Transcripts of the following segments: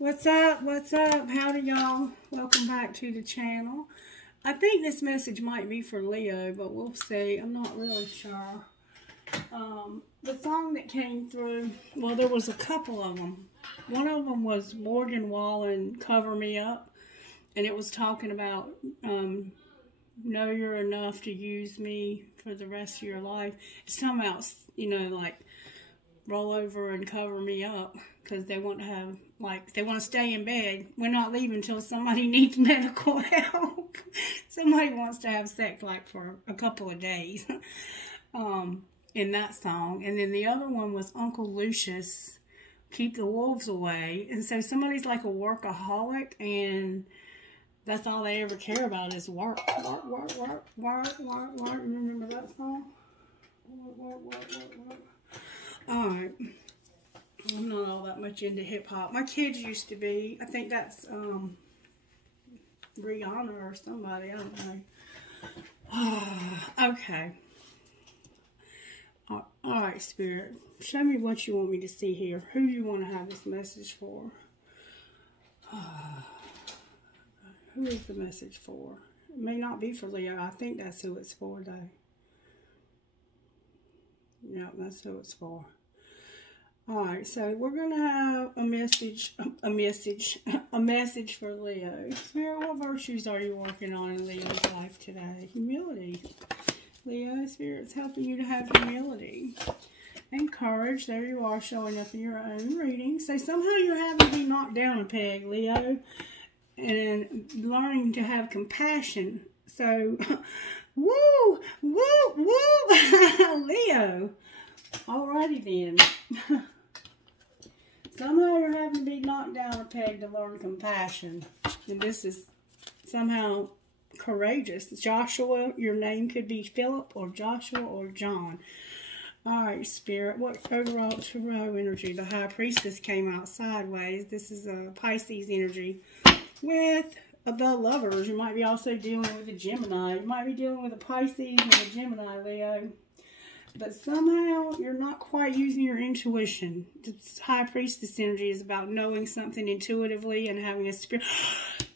What's up? What's up? Howdy, y'all. Welcome back to the channel. I think this message might be for Leo, but we'll see. I'm not really sure. The song that came through, well, there was a couple of them. One of them was Morgan Wallen, Cover Me Up, and it was talking about know you're enough to use me for the rest of your life. It's talking about, you know, like, roll over and cover me up, because they want to have, like, they want to stay in bed. We're not leaving until somebody needs medical help. Somebody wants to have sex, like, for a couple of days. In that song. And then the other one was Uncle Lucius, Keep the Wolves Away. And so somebody's like a workaholic, and that's all they ever care about is work. Work, work, work, work, work, work. Remember that song? Work, work, work, work, work. Alright. I'm not all that much into hip-hop. My kids used to be. I think that's Rihanna or somebody. I don't know. Okay. Alright, Spirit. Show me what you want me to see here. Who do you want to have this message for? Who is the message for? It may not be for Leo. I think that's who it's for, though. Yep, that's who it's for. Alright, so we're going to have a message for Leo. Spirit, what virtues are you working on in Leo's life today? Humility. Leo, Spirit's helping you to have humility and courage. There you are, showing up in your own reading. So somehow you're having to be knocked down a peg, Leo, and learning to have compassion. So, woo, woo, woo, Leo. Alrighty then. Somehow you're having to be knocked down a peg to learn compassion. And this is somehow courageous. Joshua, your name could be Philip or Joshua or John. Alright, Spirit, what overall tarot energy? The High Priestess came out sideways. This is a Pisces energy with the Lovers. You might be also dealing with a Gemini. You might be dealing with a Pisces and a Gemini, Leo. But somehow you're not quite using your intuition. This High Priestess energy is about knowing something intuitively and having a spirit.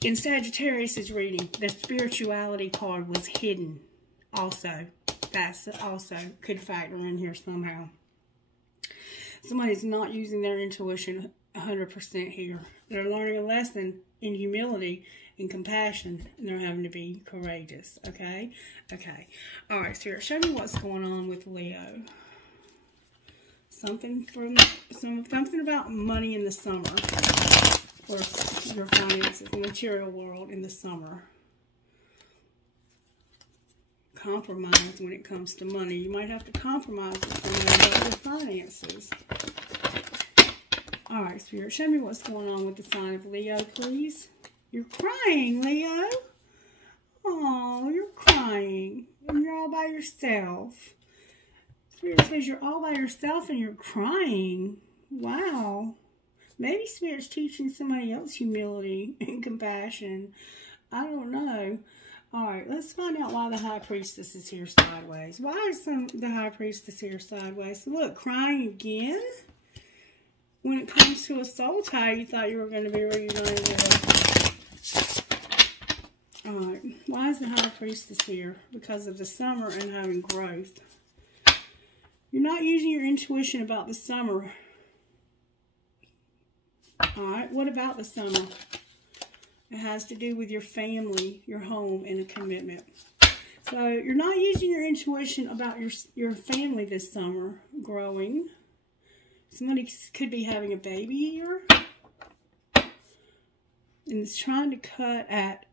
In Sagittarius' reading, the spirituality card was hidden. Also, that's also could factor in here somehow. Somebody's not using their intuition 100% here. They're learning a lesson in humility and compassion, and they're having to be courageous. Okay? Okay. Alright, Spirit, show me what's going on with Leo. Something about money in the summer. Or your finances, the material world in the summer. Compromise when it comes to money. You might have to compromise with someone about your finances. Alright, Spirit, show me what's going on with the sign of Leo, please. You're crying, Leo. Oh, you're crying. And you're all by yourself. Spirit says you're all by yourself and you're crying. Wow. Maybe Spirit's teaching somebody else humility and compassion. I don't know. Alright, let's find out why the High Priestess is here sideways. Why is the High Priestess here sideways? Look, crying again? When it comes to a soul tie, you thought you were going to be reunited with. Alright, why is the High Priestess here? Because of the summer and having growth. You're not using your intuition about the summer. Alright, what about the summer? It has to do with your family, your home, and a commitment. So, you're not using your intuition about your family this summer growing. Somebody could be having a baby here. And it's trying to cut at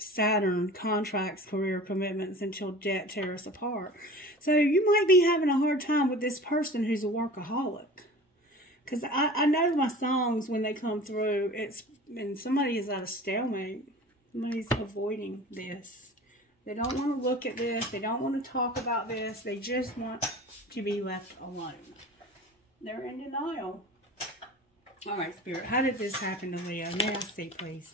Saturn, contracts, career commitments until debt tears us apart. So, you might be having a hard time with this person who's a workaholic. Because I know my songs, when they come through, and somebody is at a stalemate. Somebody's avoiding this. They don't want to look at this. They don't want to talk about this. They just want to be left alone. They're in denial. Alright, Spirit, how did this happen to Leo? May I see, please?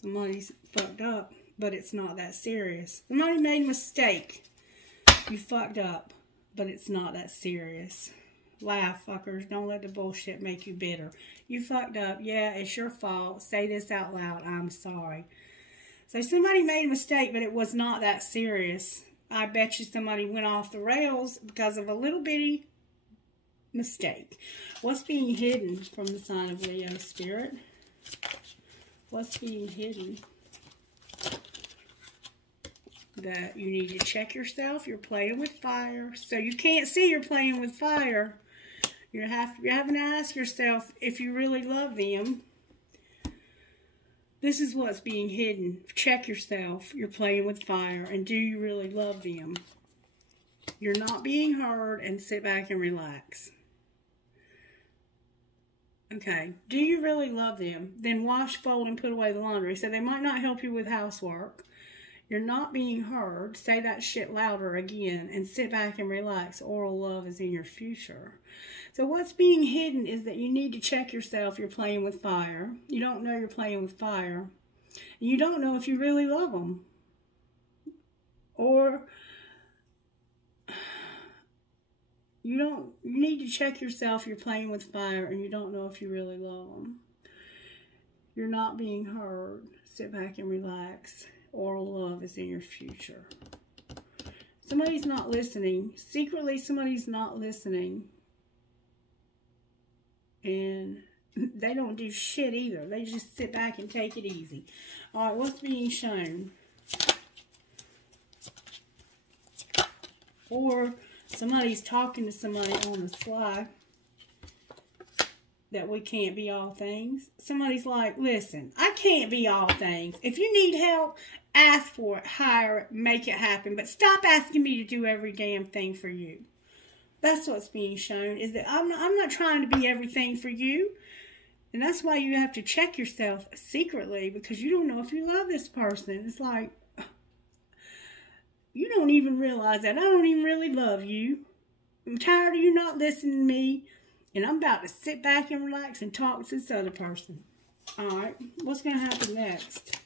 Somebody's fucked up, but it's not that serious. Somebody made a mistake. You fucked up, but it's not that serious. Laugh, fuckers. Don't let the bullshit make you bitter. You fucked up. Yeah, it's your fault. Say this out loud. I'm sorry. So somebody made a mistake, but it was not that serious. I bet you somebody went off the rails because of a little bitty mistake. What's being hidden from the sign of Leo, Spirit? What's being hidden? That you need to check yourself. You're playing with fire. So you can't see you're playing with fire. You're having to ask yourself if you really love them. This is what's being hidden. Check yourself. You're playing with fire. And do you really love them? You're not being heard, and sit back and relax. Okay. Do you really love them? Then wash, fold, and put away the laundry. So they might not help you with housework. You're not being heard. Say that shit louder again and sit back and relax. Oral love is in your future. So what's being hidden is that you need to check yourself. You're playing with fire. You don't know you're playing with fire. And you don't know if you really love them. Or you need to check yourself. You're playing with fire and you don't know if you really love them. You're not being heard. Sit back and relax. Oral love is in your future. Somebody's not listening. Secretly, somebody's not listening. And they don't do shit either. They just sit back and take it easy. Alright, what's being shown? Or somebody's talking to somebody on the sly. That we can't be all things. Somebody's like, listen, I can't be all things. If you need help, ask for it, hire it, make it happen. But stop asking me to do every damn thing for you. That's what's being shown, is that I'm not trying to be everything for you. And that's why you have to check yourself secretly, because you don't know if you love this person. It's like, you don't even realize that I don't even really love you. I'm tired of you not listening to me. And I'm about to sit back and relax and talk to this other person. Alright, what's going to happen next?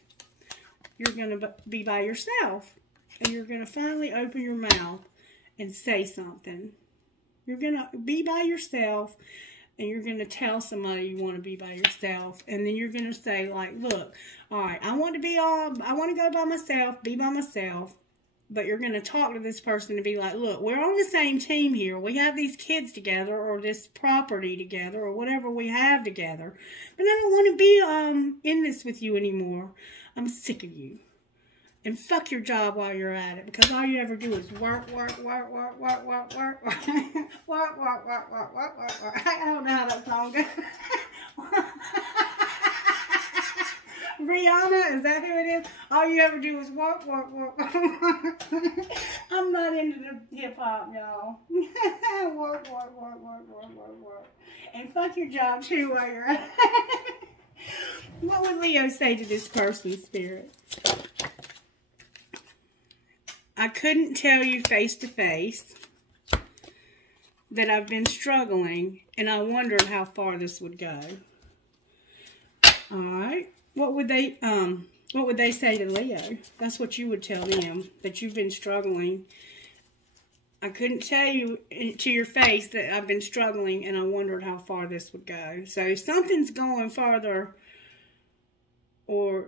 You're going to be by yourself. And you're going to finally open your mouth and say something. You're going to be by yourself. And you're going to tell somebody you want to be by yourself. And then you're going to say, like, look, alright, I want to go by myself, be by myself. But you're going to talk to this person to be like, look, we're on the same team here. We have these kids together, or this property together, or whatever we have together. But I don't want to be in this with you anymore. I'm sick of you. And fuck your job while you're at it. Because all you ever do is work. I don't know how that song goes. Rihanna, is that who it is? All you ever do is work. I'm not into the hip-hop, y'all. work. And fuck your job, too, while you're at it. What would Leo say to this person, Spirit? I couldn't tell you face to face that I've been struggling, and I wondered how far this would go. Alright. What would they say to Leo? That's what you would tell them, that you've been struggling. I couldn't tell you to your face that I've been struggling and I wondered how far this would go. So something's going farther, or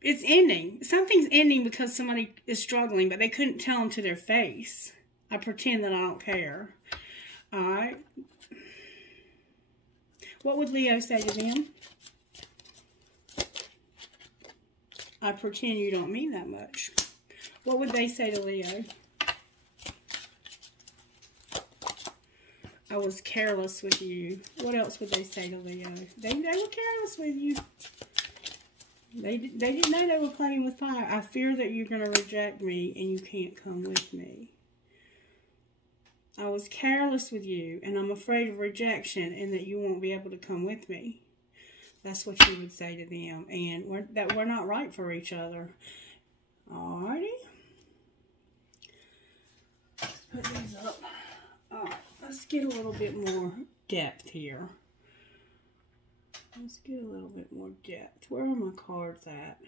it's ending. Something's ending because somebody is struggling, but they couldn't tell them to their face. I pretend that I don't care. Alright. What would Leo say to them? I pretend you don't mean that much. What would they say to Leo? I was careless with you. What else would they say to Leo? They were careless with you. They didn't know they were playing with fire. I fear that you're going to reject me and you can't come with me. I was careless with you and I'm afraid of rejection and that you won't be able to come with me. That's what you would say to them. And that we're not right for each other. Alrighty. Let's put these up. Alright, let's get a little bit more depth here. Let's get a little bit more depth. Where are my cards at?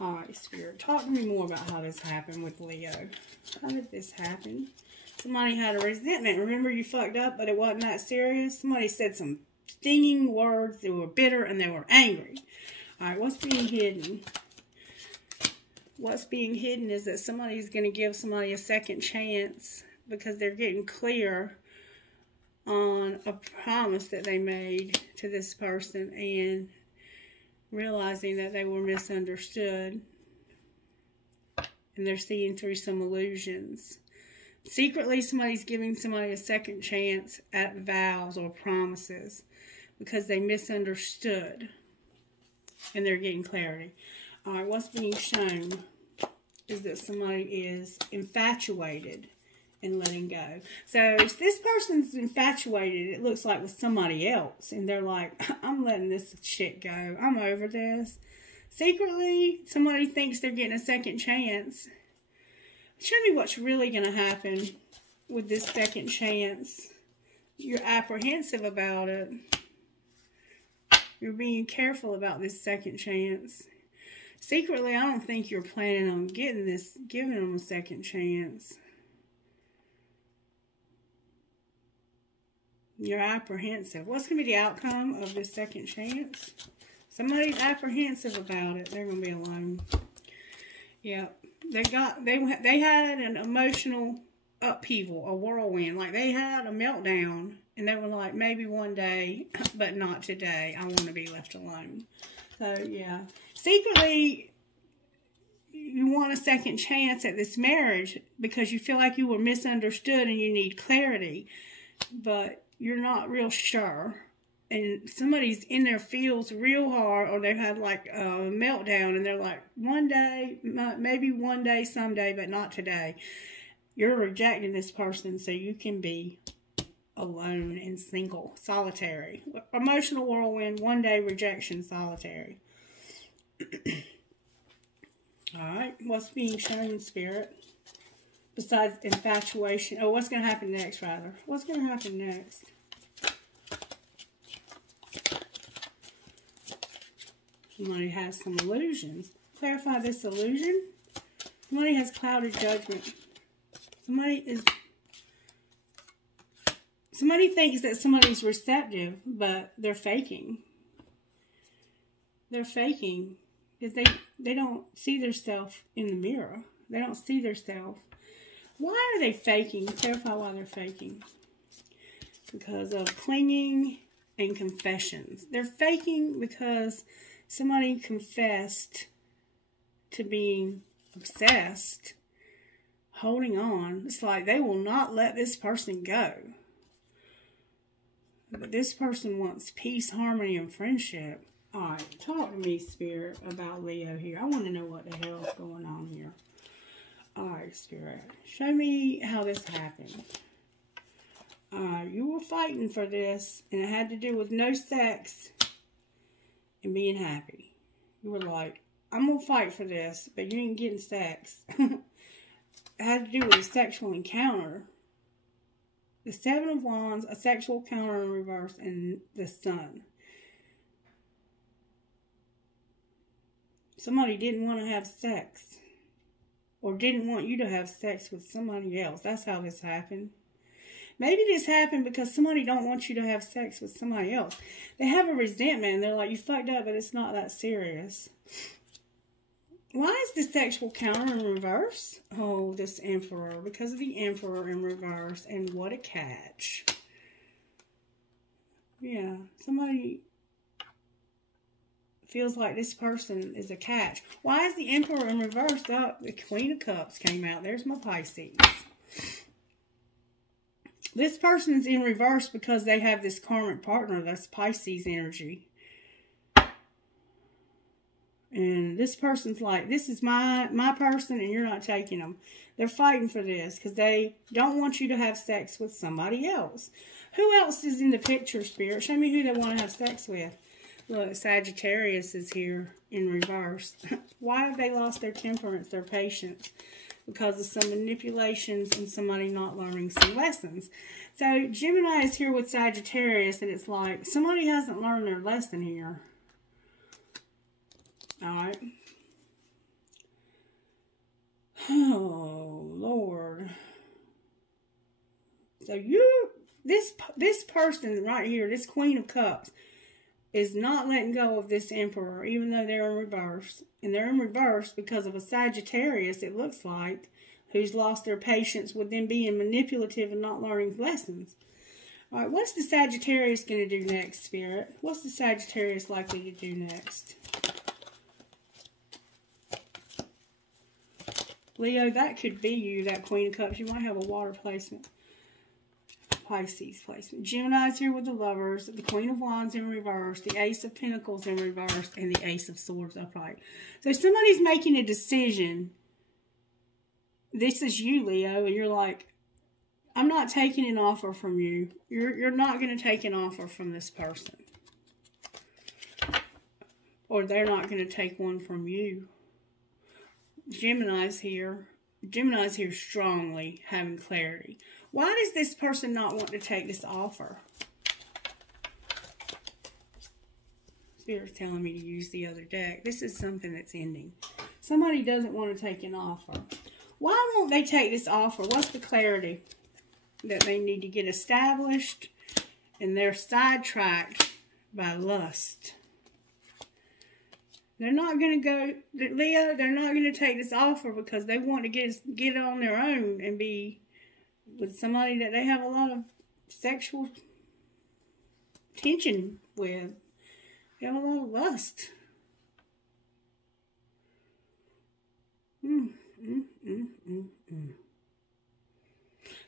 Alright, Spirit. Talk to me more about how this happened with Leo. How did this happen? Somebody had a resentment. Remember, you fucked up, but it wasn't that serious? Somebody said some stinging words. They were bitter and they were angry. All right, what's being hidden? What's being hidden is that somebody's going to give somebody a second chance because they're getting clear on a promise that they made to this person and realizing that they were misunderstood. And they're seeing through some illusions. Secretly, somebody's giving somebody a second chance at vows or promises because they misunderstood. And they're getting clarity. All right, what's being shown is that somebody is infatuated and letting go. So if this person's infatuated, it looks like with somebody else. And they're like, I'm letting this shit go. I'm over this. Secretly, somebody thinks they're getting a second chance. Show me what's really going to happen with this second chance. You're apprehensive about it. You're being careful about this second chance. Secretly, I don't think you're planning on giving them a second chance. You're apprehensive. What's going to be the outcome of this second chance? Somebody's apprehensive about it. They're going to be alone. Yeah. They had an emotional upheaval, a whirlwind. Like they had a meltdown. And they were like, maybe one day, but not today. I want to be left alone. So, yeah. Secretly, you want a second chance at this marriage because you feel like you were misunderstood and you need clarity. But you're not real sure. And somebody's in their feels real hard, or they've had like a meltdown, and they're like, one day, maybe one day, someday, but not today. You're rejecting this person so you can be alone and single, solitary. Emotional whirlwind, one day rejection, solitary. Alright, what's being shown, Spirit? Besides infatuation. Oh, what's going to happen next, rather? What's going to happen next? Somebody has some illusions. Clarify this illusion. Somebody has clouded judgment. Somebody thinks that somebody's receptive, but they're faking. They're faking because they don't see themselves in the mirror. They don't see themselves. Why are they faking? Clarify why they're faking. Because of clinging and confessions. They're faking because somebody confessed to being obsessed, holding on. It's like they will not let this person go. But this person wants peace, harmony, and friendship. Alright, talk to me, Spirit, about Leo here. I want to know what the hell is going on here. Alright, Spirit. Show me how this happened. You were fighting for this, and it had to do with no sex and being happy. You were like, I'm going to fight for this, but you ain't getting sex. It had to do with a sexual encounter. The Seven of Wands, a sexual encounter in reverse, and the Sun. Somebody didn't want to have sex. Or didn't want you to have sex with somebody else. That's how this happened. Maybe this happened because somebody don't want you to have sex with somebody else. They have a resentment and they're like, you fucked up, but it's not that serious. Why is the sexual counter in reverse? Oh, this Emperor. Because of the Emperor in reverse. And what a catch. Yeah, somebody feels like this person is a catch. Why is the Emperor in reverse? Oh, the Queen of Cups came out. There's my Pisces. This person's in reverse because they have this karmic partner that's Pisces energy. And this person's like, this is my person and you're not taking them. They're fighting for this because they don't want you to have sex with somebody else. Who else is in the picture, Spirit? Show me who they want to have sex with. Look, Sagittarius is here in reverse. Why have they lost their temperance, their patience? Because of some manipulations and somebody not learning some lessons. So, Gemini is here with Sagittarius, and it's like, somebody hasn't learned their lesson here. Alright. Oh, Lord. So this person right here, this Queen of Cups, is not letting go of this Emperor, even though they're in reverse. And they're in reverse because of a Sagittarius, it looks like, who's lost their patience with them being manipulative and not learning lessons. All right, what's the Sagittarius going to do next, Spirit? What's the Sagittarius likely to do next? Leo, that could be you, that Queen of Cups. You might have a water placement. Pisces placement. Gemini's here with the Lovers, the Queen of Wands in reverse, the Ace of Pentacles in reverse, and the Ace of Swords upright. So somebody's making a decision. This is you, Leo, and you're like, I'm not taking an offer from you. You're not going to take an offer from this person. Or they're not going to take one from you. Gemini's here. Gemini's here strongly, having clarity. Why does this person not want to take this offer? Spirit's telling me to use the other deck. This is something that's ending. Somebody doesn't want to take an offer. Why won't they take this offer? What's the clarity that they need to get established? And they're sidetracked by lust. They're not going to go, Leo, they're not going to take this offer because they want to get it on their own and be with somebody that they have a lot of sexual tension with. They have a lot of lust.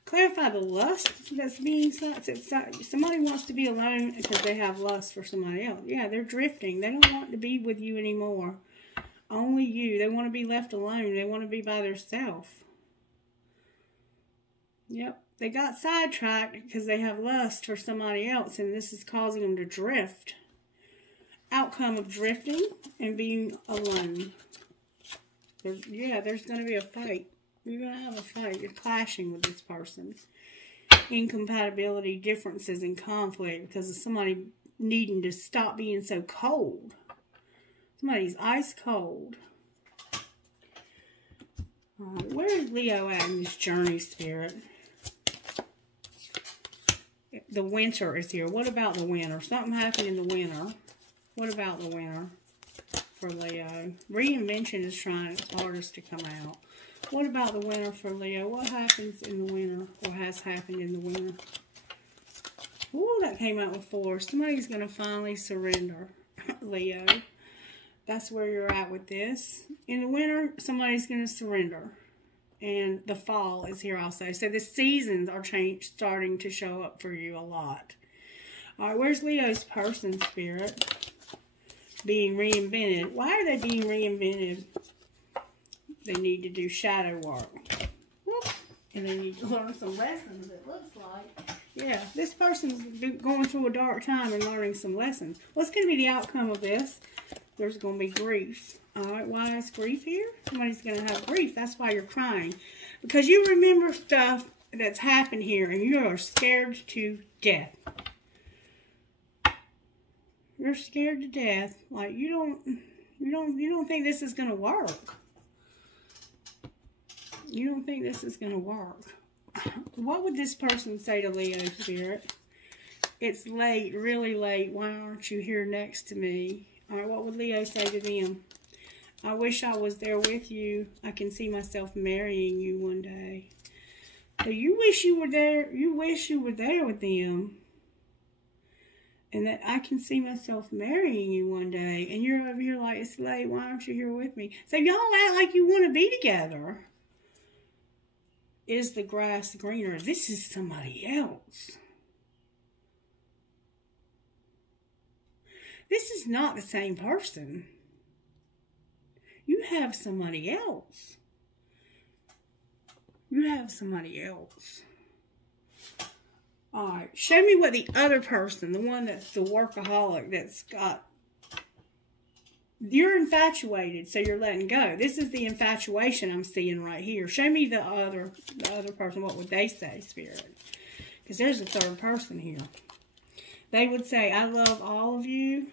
Clarify the lust that's being somebody wants to be alone because they have lust for somebody else. Yeah, they're drifting. They don't want to be with you anymore. Only you. They want to be left alone. They want to be by themselves. Yep. They got sidetracked because they have lust for somebody else, and this is causing them to drift. Outcome of drifting and being alone. There's going to be a fight. You're going to have a fight. You're clashing with this person. Incompatibility, differences, and conflict because of somebody needing to stop being so cold. Somebody's ice cold. Where is Leo at in this journey, Spirit? The winter is here. What about the winter? Something happened in the winter. What about the winter for Leo? Reinvention is trying its hardest to come out. What about the winter for Leo? What happens in the winter or has happened in the winter? Ooh, that came out with 4. Somebody's going to finally surrender, Leo. That's where you're at with this. In the winter, somebody's going to surrender. And the fall is here also. So the seasons are starting to show up for you a lot. All right, where's Leo's person, Spirit? Being reinvented. Why are they being reinvented? They need to do shadow work. Whoop. And they need to learn some lessons, it looks like. Yeah, this person's going through a dark time and learning some lessons. What's going to be the outcome of this? There's going to be grief. Alright, why is grief here? Somebody's going to have grief. That's why you're crying. Because you remember stuff that's happened here and you are scared to death. You're scared to death. Like you don't think this is going to work. You don't think this is going to work. What would this person say to Leo, Spirit? It's late, really late. Why aren't you here next to me? All right, what would Leo say to them? I wish I was there with you. I can see myself marrying you one day. So you wish you were there. You wish you were there with them. And that I can see myself marrying you one day. And you're over here like, it's late. Why aren't you here with me? So y'all act like you want to be together. Is the grass greener? This is somebody else. This is not the same person. You have somebody else. You have somebody else. Alright, show me what the other person, the one that's the workaholic, that's got... You're infatuated, so you're letting go. This is the infatuation I'm seeing right here. Show me the other person. What would they say, Spirit? Because there's a third person here. They would say, I love all of you.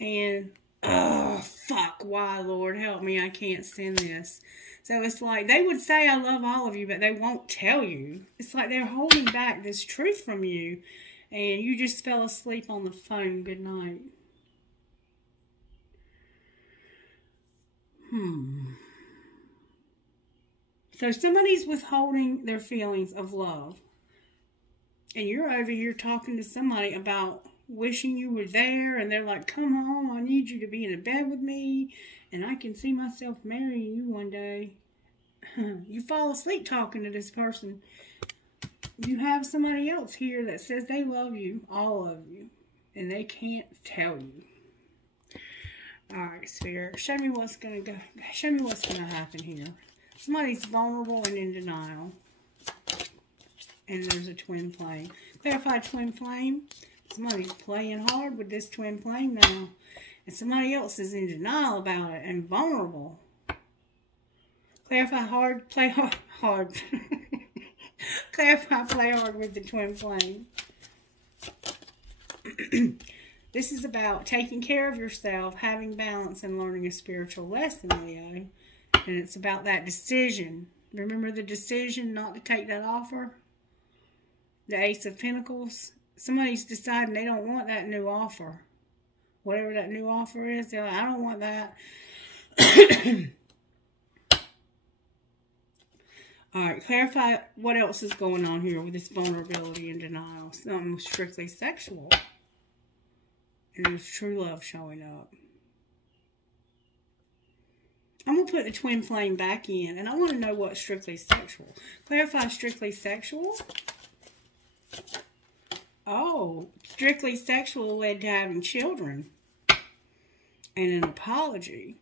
And, oh, fuck, why, Lord? Help me, I can't stand this. So it's like they would say, I love all of you, but they won't tell you. It's like they're holding back this truth from you, and you just fell asleep on the phone. Good night. So somebody's withholding their feelings of love. And you're over here talking to somebody about wishing you were there. And they're like, come home, I need you to be in a bed with me. And I can see myself marrying you one day. You fall asleep talking to this person. You have somebody else here that says they love you, all of you. And they can't tell you. Alright, Spirit, show me what's gonna happen here. Somebody's vulnerable and in denial. And there's a twin flame. Clarify twin flame. Somebody's playing hard with this twin flame now. And somebody else is in denial about it and vulnerable. Clarify hard, play hard. Clarify play hard with the twin flame. This is about taking care of yourself, having balance, and learning a spiritual lesson, Leo. And it's about that decision. Remember the decision not to take that offer? The Ace of Pentacles. Somebody's deciding they don't want that new offer. Whatever that new offer is, they're like, I don't want that. Alright, clarify what else is going on here with this vulnerability and denial. Something strictly sexual. And there's true love showing up. I'm going to put the twin flame back in. And I want to know what's strictly sexual. Clarify strictly sexual. Oh, strictly sexual led to having children. And an apology.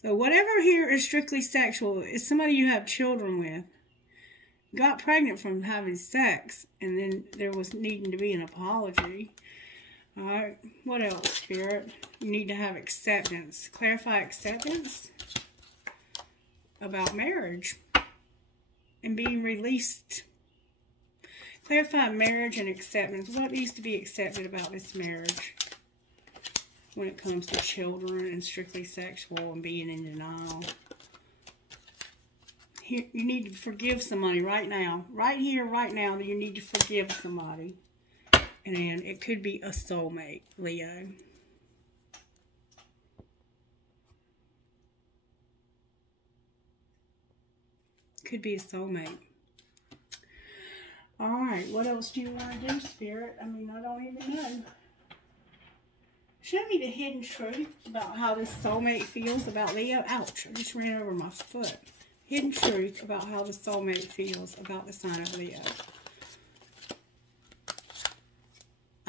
So whatever here is strictly sexual is somebody you have children with. Got pregnant from having sex. And then there was needing to be an apology. Alright, what else, Spirit? You need to have acceptance. Clarify acceptance about marriage and being released. Clarify marriage and acceptance. What needs to be accepted about this marriage when it comes to children and strictly sexual and being in denial? Here, you need to forgive somebody right now. Right here, right now, you need to forgive somebody. And it could be a soulmate, Leo. Could be a soulmate. Alright, what else do you want to do, Spirit? I mean, I don't even know. Show me the hidden truth about how this soulmate feels about Leo. Ouch, I just ran over my foot. Hidden truth about how the soulmate feels about the sign of Leo.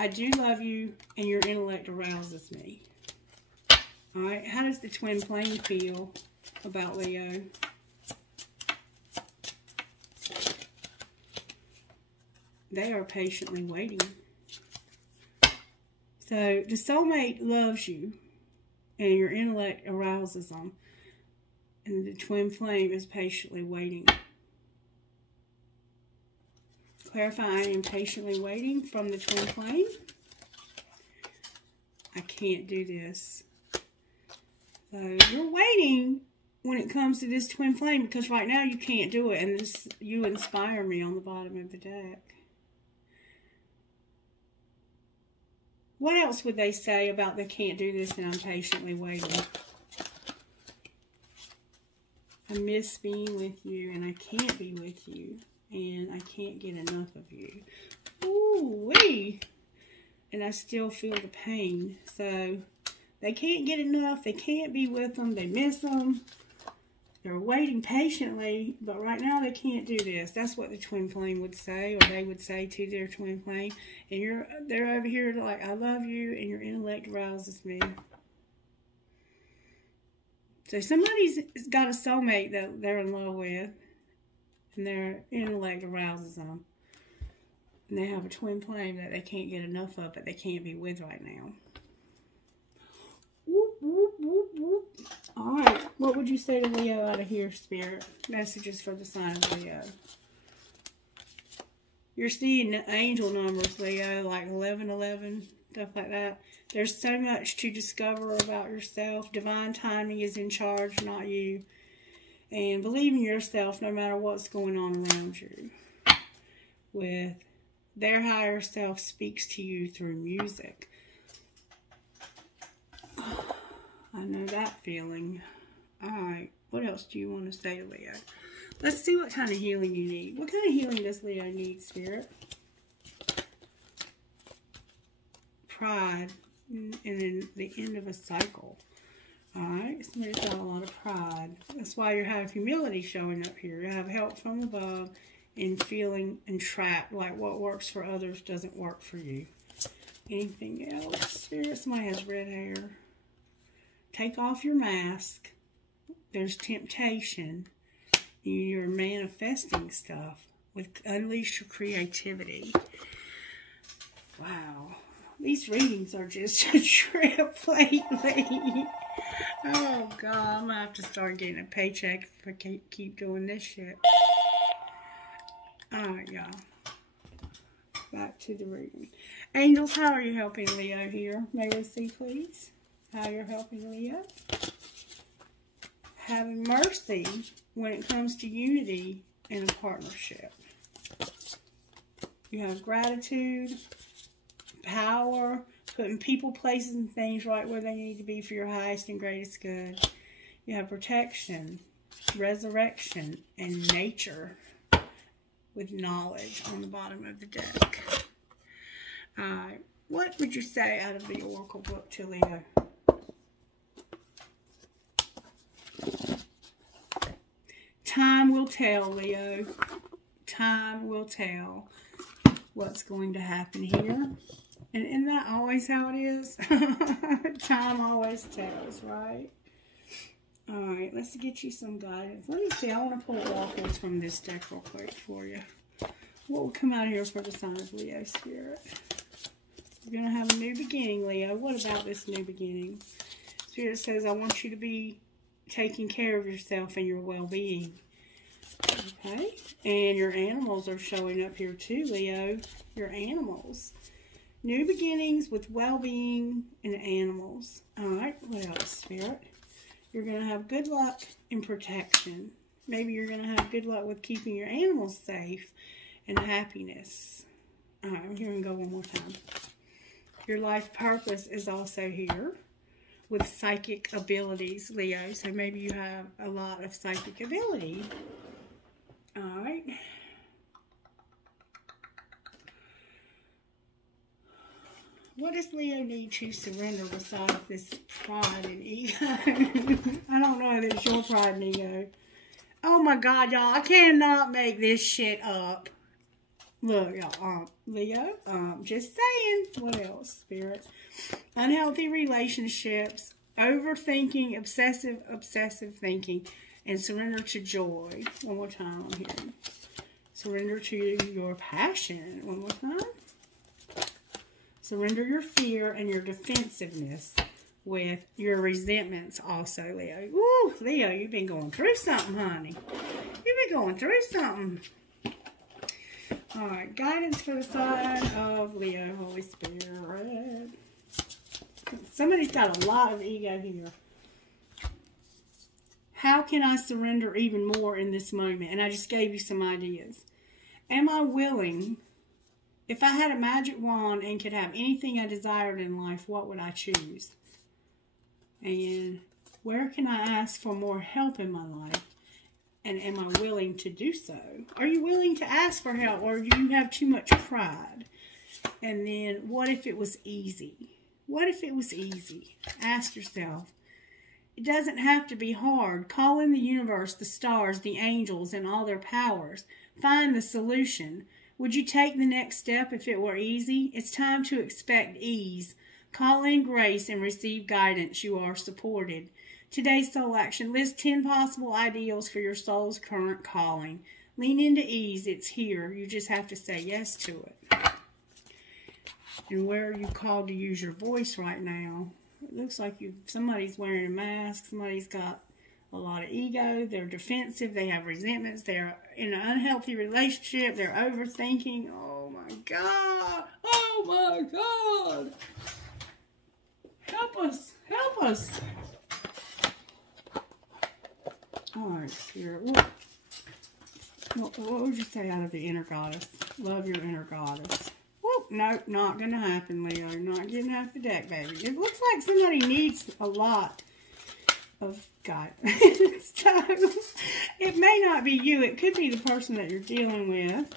I do love you, and your intellect arouses me. Alright, how does the twin flame feel about Leo? They are patiently waiting. So, the soulmate loves you, and your intellect arouses them. And the twin flame is patiently waiting. Clarify, I am patiently waiting from the twin flame. I can't do this. So you're waiting when it comes to this twin flame because right now you can't do it. And this, you inspire me on the bottom of the deck. What else would they say about they can't do this and I'm patiently waiting? I miss being with you and I can't be with you. And I can't get enough of you. Ooh-wee. And I still feel the pain. So, they can't get enough. They can't be with them. They miss them. They're waiting patiently. But right now, they can't do this. That's what the twin flame would say. Or they would say to their twin flame. And they're over here like, I love you. And your intellect rouses me. So, somebody's got a soulmate that they're in love with. And their intellect arouses them. And they have a twin flame that they can't get enough of, but they can't be with right now. Whoop, whoop, whoop, whoop. Alright, what would you say to Leo out of here, Spirit? Messages for the sign of Leo. You're seeing the angel numbers, Leo, like 1111, stuff like that. There's so much to discover about yourself. Divine timing is in charge, not you. And believe in yourself no matter what's going on around you. With their higher self speaks to you through music. I know that feeling. Alright, what else do you want to say, Leo? Let's see what kind of healing you need. What kind of healing does Leo need, Spirit? Pride. And then the end of a cycle. Alright, somebody's got a lot of pride. That's why you have humility showing up here. You have help from above and feeling entrapped, like what works for others doesn't work for you. Anything else? Spirit, somebody has red hair. Take off your mask. There's temptation. You're manifesting stuff. Unleash your creativity. Wow. These readings are just a trip lately. Oh, God. I'm going to have to start getting a paycheck if I keep doing this shit. Alright, y'all. Back to the reading. Angels, how are you helping Leo here? May we see, please? How you're helping Leo? Having mercy when it comes to unity in a partnership. You have gratitude, power, putting people, places, and things right where they need to be for your highest and greatest good. You have protection, resurrection, and nature with knowledge on the bottom of the deck. What would you say out of the Oracle book to Leo? Time will tell, Leo. Time will tell what's going to happen here. And isn't that always how it is? Time always tells, right? Alright, let's get you some guidance. Let me see. I want to pull oracles from this deck real quick for you. What will come out here for the sign of Leo, Spirit? We're going to have a new beginning, Leo. What about this new beginning? Spirit says, I want you to be taking care of yourself and your well-being. Okay? And your animals are showing up here too, Leo. Your animals. New beginnings with well-being and animals. Alright, what else, Spirit? You're going to have good luck and protection. Maybe you're going to have good luck with keeping your animals safe and happiness. Alright, I'm going to go one more time. Your life purpose is also here with psychic abilities, Leo. So maybe you have a lot of psychic ability. Alright. What does Leo need to surrender besides this pride and ego? I don't know if it's your pride and ego. Oh my God, y'all. I cannot make this shit up. Look, y'all. Leo, just saying. What else, Spirit? Unhealthy relationships, overthinking, obsessive thinking, and surrender to joy. One more time on here. Surrender to your passion. One more time. Surrender your fear and your defensiveness with your resentments also, Leo. Woo, Leo, you've been going through something, honey. You've been going through something. Alright, guidance for the sign of Leo, Holy Spirit. Somebody's got a lot of ego here. How can I surrender even more in this moment? And I just gave you some ideas. Am I willing? If I had a magic wand and could have anything I desired in life, what would I choose? And where can I ask for more help in my life? And am I willing to do so? Are you willing to ask for help, or do you have too much pride? And then, what if it was easy? What if it was easy? Ask yourself. It doesn't have to be hard. Call in the universe, the stars, the angels, and all their powers. Find the solution. Would you take the next step if it were easy? It's time to expect ease. Call in grace and receive guidance. You are supported. Today's soul action. List 10 possible ideals for your soul's current calling. Lean into ease. It's here. You just have to say yes to it. And where are you called to use your voice right now? It looks like somebody's wearing a mask. Somebody's got a lot of ego. They're defensive. They have resentments. They're in an unhealthy relationship. They're overthinking. Oh my God. Oh my God. Help us. Help us. Alright, Spirit. What would you say out of the inner goddess? Love your inner goddess. Whoop, nope, not going to happen, Leo. You're not getting half the deck, baby. It looks like somebody needs a lot of God. So, it may not be you. It could be the person that you're dealing with.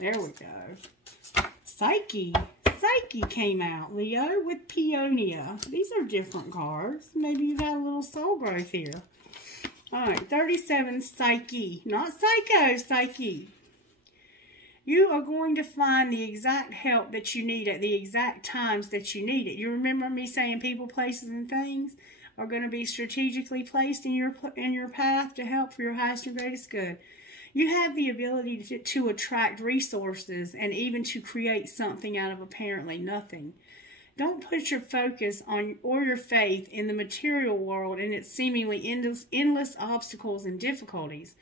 There we go. Psyche. Psyche came out, Leo, with Peonia. These are different cards. Maybe you've had a little soul growth here. Alright, 37, Psyche. Not Psycho, Psyche. You are going to find the exact help that you need at the exact times that you need it. You remember me saying people, places, and things are going to be strategically placed in your path to help for your highest and greatest good. You have the ability to attract resources and even to create something out of apparently nothing. Don't put your focus on or your faith in the material world and its seemingly endless obstacles and difficulties.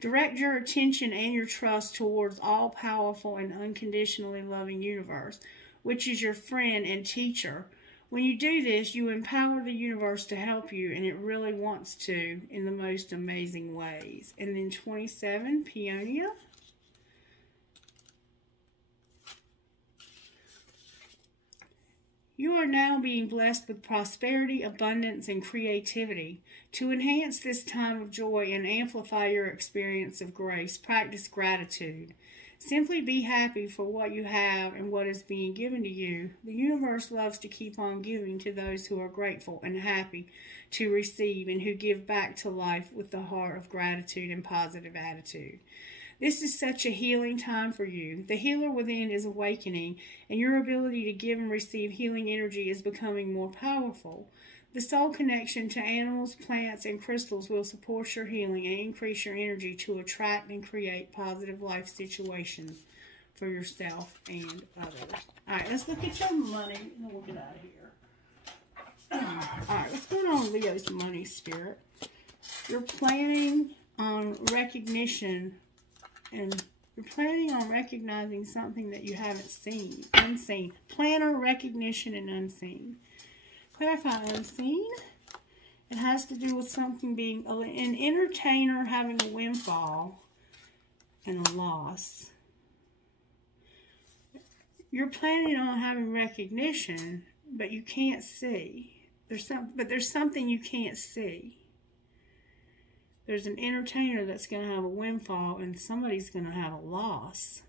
Direct your attention and your trust towards all-powerful and unconditionally loving universe, which is your friend and teacher. When you do this, you empower the universe to help you, and it really wants to in the most amazing ways. And then 27, Peonia. You are now being blessed with prosperity, abundance, and creativity. To enhance this time of joy and amplify your experience of grace, practice gratitude. Simply be happy for what you have and what is being given to you. The universe loves to keep on giving to those who are grateful and happy to receive and who give back to life with the heart of gratitude and positive attitude. This is such a healing time for you. The healer within is awakening, and your ability to give and receive healing energy is becoming more powerful. The soul connection to animals, plants, and crystals will support your healing and increase your energy to attract and create positive life situations for yourself and others. Alright, let's look at your money, and we'll get out of here. Alright, what's going on with Leo's money, Spirit? You're planning on recognition, and you're planning on recognizing something that you haven't seen, unseen. Planner, recognition, and unseen. Clarify unseen. It has to do with something being an entertainer having a windfall and a loss. You're planning on having recognition, but you can't see. There's something you can't see. There's an entertainer that's going to have a windfall, and somebody's going to have a loss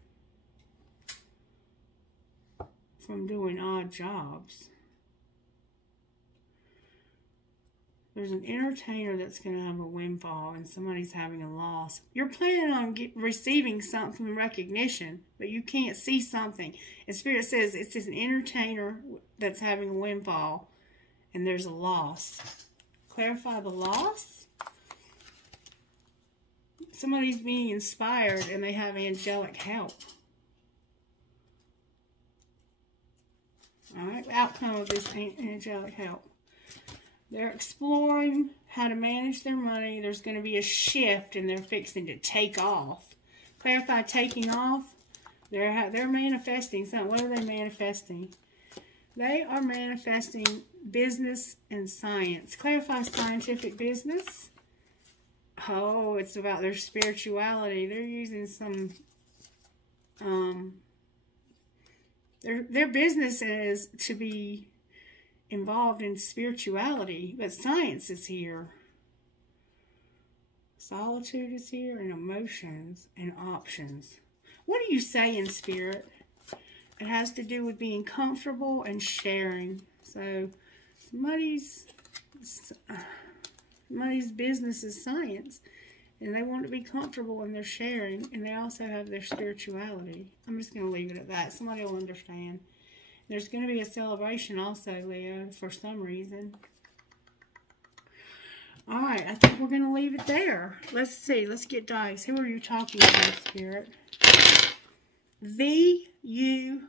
from doing odd jobs. There's an entertainer that's going to have a windfall, and somebody's having a loss. You're planning on receiving something, recognition, but you can't see something. And Spirit says it's an entertainer that's having a windfall, and there's a loss. Clarify the loss. Somebody's being inspired and they have angelic help. Alright, outcome of this angelic help. They're exploring how to manage their money. There's going to be a shift and they're fixing to take off. Clarify taking off. They're manifesting something. What are they manifesting? They are manifesting business and science. Clarify scientific business. Oh, it's about their spirituality. They're using some, their business is to be involved in spirituality, but science is here. Solitude is here, and emotions and options. What do you say in Spirit? It has to do with being comfortable and sharing. So, somebody's business is science, and they want to be comfortable in their sharing, and they also have their spirituality. I'm just going to leave it at that. Somebody will understand. There's going to be a celebration also, Leo, for some reason. Alright, I think we're going to leave it there. Let's see. Let's get dice. Who are you talking about, Spirit? V-U-J-I-T-T-V.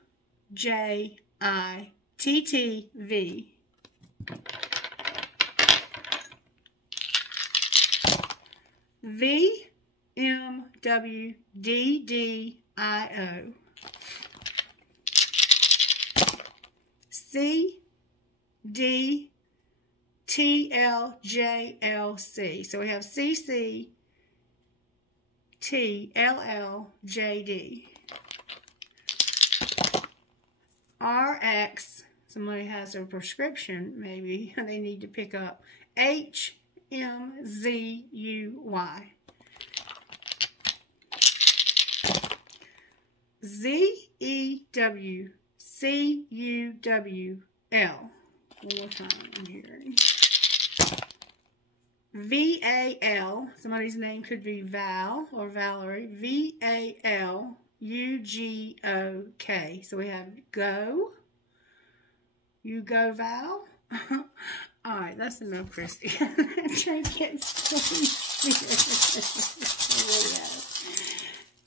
V-M-W-D-D-I-O. C-D-T-T-A-N-G-E. TLJLC. So we have CCTLLJD. RX, somebody has a prescription, maybe they need to pick up. HMZUY. ZEWCUWL. One more time, I'm hearing. VAL, somebody's name could be Val or Valerie. VALUGOK. So we have go. You go, Val. Alright, that's enough, Christy. Trinkets.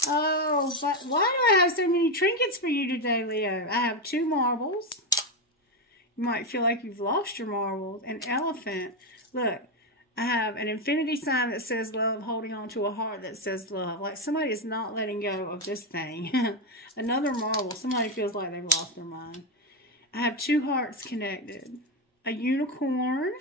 Oh, but why do I have so many trinkets for you today, Leo? I have 2 marbles. You might feel like you've lost your marbles. An elephant. Look, I have an infinity sign that says love, holding on to a heart that says love. Like somebody is not letting go of this thing. Another marble. Somebody feels like they've lost their mind. I have 2 hearts connected. A unicorn.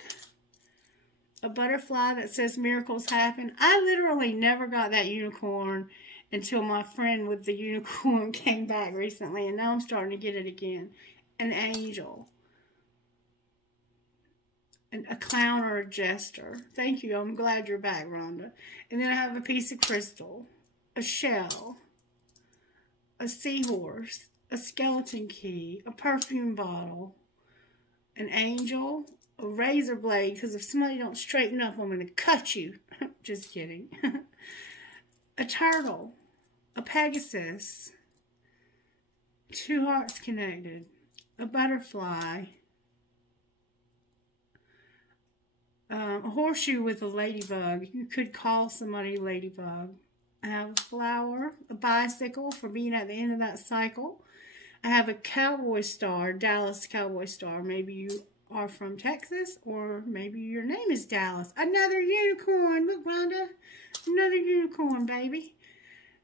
A butterfly that says miracles happen. I literally never got that unicorn until my friend with the unicorn came back recently, and now I'm starting to get it again. An angel. A clown or a jester. Thank you. I'm glad you're back, Rhonda. And then I have a piece of crystal. A shell. A seahorse. A skeleton key. A perfume bottle. An angel. A razor blade, because if somebody don't straighten up, I'm going to cut you. Just kidding. A turtle. A Pegasus. 2 hearts connected. A butterfly. A horseshoe with a ladybug. You could call somebody ladybug. I have a flower. A bicycle for being at the end of that cycle. I have a cowboy star. Dallas cowboy star. Maybe you are from Texas, or maybe your name is Dallas. Another unicorn. Look, Rhonda. Another unicorn, baby.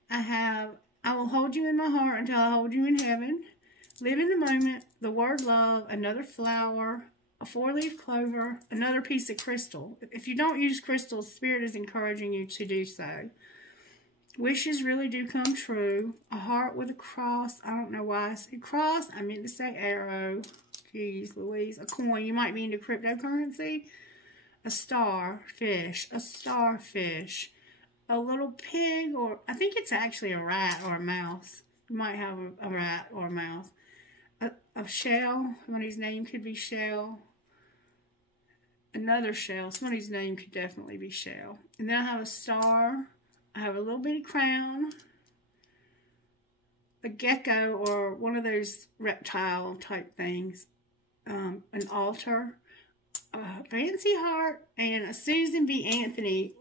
I will hold you in my heart until I hold you in heaven. Live in the moment. The word love. Another flower. A 4-leaf clover. Another piece of crystal. If you don't use crystals, Spirit is encouraging you to do so. Wishes really do come true. A heart with a cross. I don't know why I said cross. I meant to say arrow. Jeez Louise. A coin. You might be into cryptocurrency. A starfish. A starfish. A little pig, or I think it's actually a rat or a mouse. You might have a rat or a mouse. A shell. Somebody's name could be Shell. Another shell. Somebody's name could definitely be Shell. And then I have a star. I have a little bitty crown. A gecko, or one of those reptile type things. An altar. A fancy heart. And a Susan B. Anthony.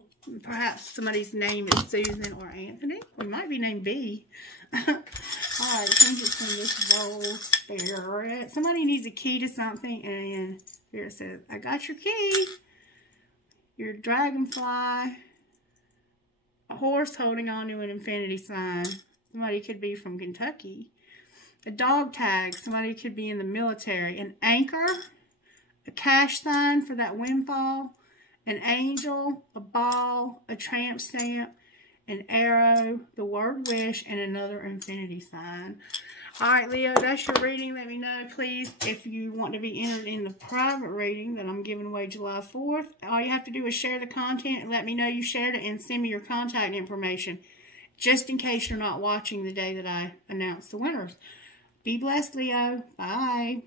Perhaps somebody's name is Susan or Anthony. We might be named B. Alright, change it from this bowl. Spirit. Somebody needs a key to something, and Spirit says, I got your key. Your dragonfly. A horse holding on to an infinity sign. Somebody could be from Kentucky. A dog tag. Somebody could be in the military. An anchor. A cash sign for that windfall. An angel, a ball, a tramp stamp, an arrow, the word wish, and another infinity sign. Alright, Leo, that's your reading. Let me know, please, if you want to be entered in the private reading that I'm giving away July 4th. All you have to do is share the content and let me know you shared it, and send me your contact information, just in case you're not watching the day that I announce the winners. Be blessed, Leo. Bye.